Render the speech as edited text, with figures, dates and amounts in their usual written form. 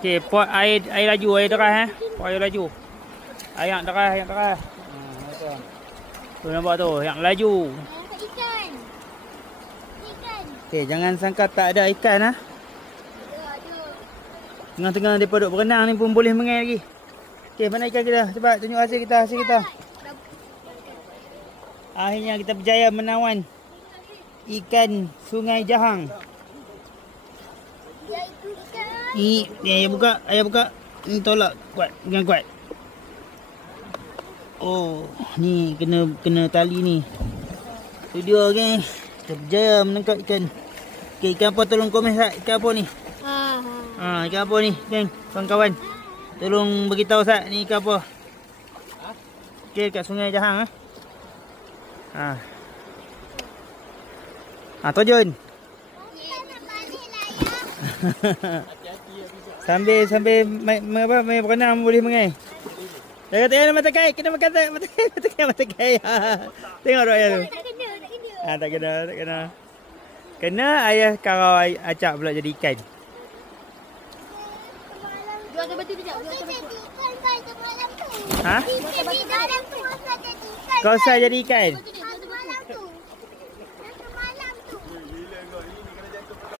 Okey, pot air laju, air deras Pot air laju. Air yang deras, yang deras. Betul. Tu nampak tu, yang laju. Ikan. Ikan. Okey, jangan sangka tak ada ikan Tengah-tengah depa duk berenang ni pun boleh mengai lagi. Okey, mana ikan kita? Cepat tunjuk hasil kita, Akhirnya kita berjaya menawan ikan Sungai Jahang. Ni ayah buka. Ni tolak kuat, pegang kuat. Oh, ni kena tali ni. Tu dia geng. Kita berjaya menangkap ikan. Okey, ikan apa tolong komen Sat? Ikan apa ni? Ikan apa ni, geng? Kawan-kawan. Tolong beritahu Sat, ni ikan apa? Okey, kat Sungai Jahang terjun. Sambil main berenang boleh mengai. Dia kata mata kai, kena makan mata kai. Tengok doa tu. Tak kena. Kena ayah karau acak pula jadi ikan. Kau usah jadi ikan.